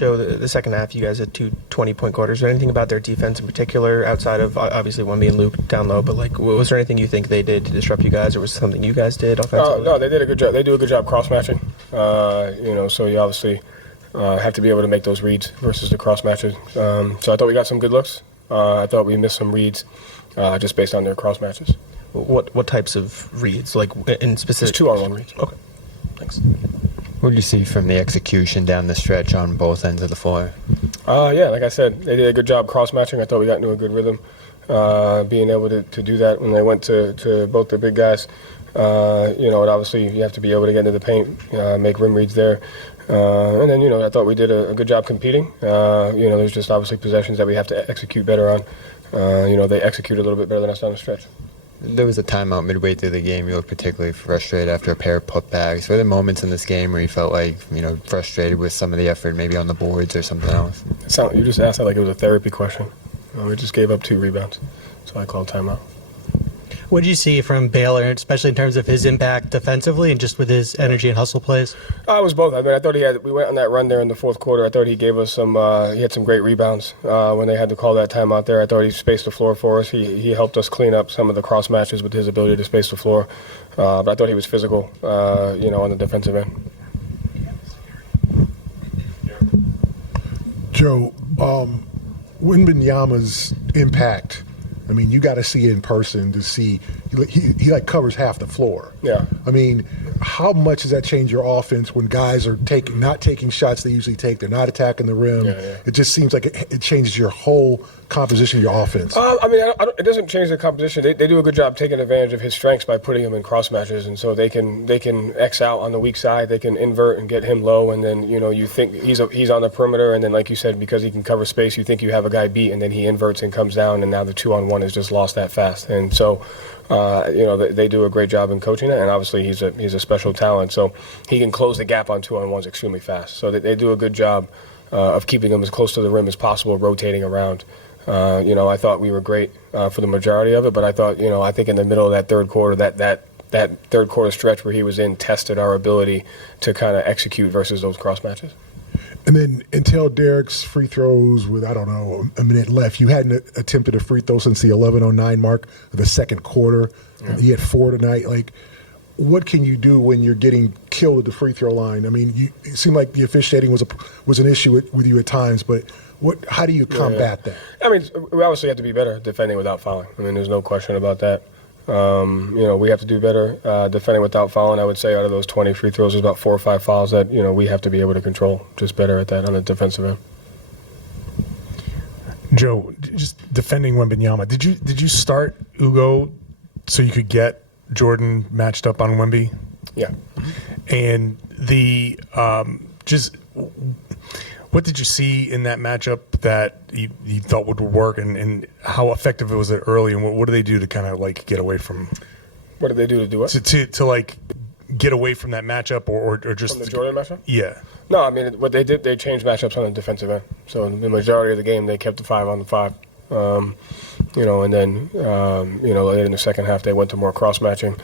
Joe, the second half, you guys had two 20-point quarters. Is there anything about their defense in particular, outside of obviously Wemby and Luke down low, but like, was there anything you think they did to disrupt you guys, or was it something you guys did offensively? No, they did a good job. They do a good job cross-matching. So you obviously have to be able to make those reads versus the cross-matches. So I thought we got some good looks. I thought we missed some reads just based on their cross-matches. What types of reads, like in specific? Just 2-on-1 reads. Okay, thanks. What did you see from the execution down the stretch on both ends of the floor? Like I said, they did a good job cross-matching. I thought we got into a good rhythm, being able to do that when they went to both the big guys. And obviously you have to be able to get into the paint, make rim reads there. And then, I thought we did a good job competing. There's just obviously possessions that we have to execute better on. They execute a little bit better than us down the stretch. There was a timeout midway through the game. You looked particularly frustrated after a pair of putbacks. Were there moments in this game where you felt like, frustrated with some of the effort, maybe on the boards or something else? You just asked that like it was a therapy question. We just gave up 2 rebounds, so I called timeout. What did you see from Baylor, especially in terms of his impact defensively and just with his energy and hustle plays? It was both. I mean, I thought we went on that run there in the fourth quarter. I thought he gave us he had some great rebounds when they had to call that timeout there. I thought he spaced the floor for us. He helped us clean up some of the cross matches with his ability to space the floor. But I thought he was physical, on the defensive end. Joe, Wembanyama's impact, I mean, you got to see it in person to see. He like covers half the floor. Yeah. I mean, how much does that change your offense when guys are not taking shots they usually take? They're not attacking the rim. Yeah. It just seems like it changes your whole composition of your offense. It doesn't change the composition. They do a good job taking advantage of his strengths by putting him in cross matches, and so they can X out on the weak side. They can invert and get him low, and then you think he's on the perimeter, and then like you said, because he can cover space, you think you have a guy beat, and then he inverts and comes down, and now the 2-on-1 has just lost that fast, and so. They do a great job in coaching it, and obviously he's a special talent, so he can close the gap on 2-on-1s extremely fast. So they do a good job of keeping him as close to the rim as possible, rotating around. I thought we were great for the majority of it, but I think in the middle of that third quarter, that third quarter stretch where he was in tested our ability to kind of execute versus those cross matches. And then until Derek's free throws with, a minute left, you hadn't attempted a free throw since the 11:09 mark of the second quarter. Yeah. He had 4 tonight. Like, what can you do when you're getting killed at the free throw line? I mean, it seemed like the officiating was an issue with you at times, but how do you combat that? I mean, we obviously have to be better defending without fouling. I mean, there's no question about that. We have to do better defending without fouling. I would say out of those 20 free throws, there's about 4 or 5 fouls that we have to be able to control. Just better at that on the defensive end. Joe, just defending Wembanyama. Did you start Ugo so you could get Jordan matched up on Wemby? Yeah. And what did you see in that matchup that you thought would work, and how effective was it early, and what do they do to kind of like get away from? What did they do to do what? To like get away from that matchup, or just from the Jordan matchup? Yeah. No, I mean what they did, they changed matchups on the defensive end. So the majority of the game, they kept the 5 on the 5. And then later in the second half, they went to more cross matching.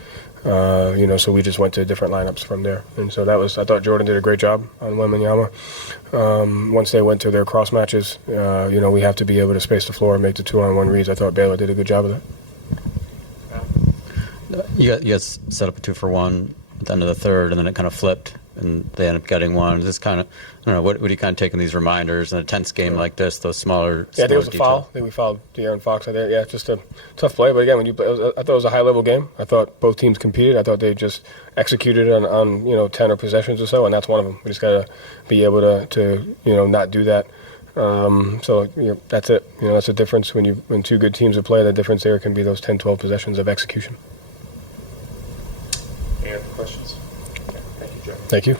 So we just went to different lineups from there. And so I thought Jordan did a great job on Wembanyama. Once they went to their cross matches, we have to be able to space the floor and make the 2-on-1 reads. I thought Baylor did a good job of that. You guys set up a 2-for-1 at the end of the third, and then it kind of flipped, and they ended up getting one. This kind of, I don't know, what do you kind of take in these reminders in a tense game like this, those smaller I think it was a foul. I think we fouled De'Aaron Fox. I think, just a tough play. But again, I thought it was a high-level game. I thought both teams competed. I thought they just executed on 10 or possessions or so, and that's one of them. We just got to be able to not do that. That's it. That's the difference when 2 good teams are playing. The difference there can be those 10, 12 possessions of execution. Any other questions? Okay. Thank you, Joe. Thank you.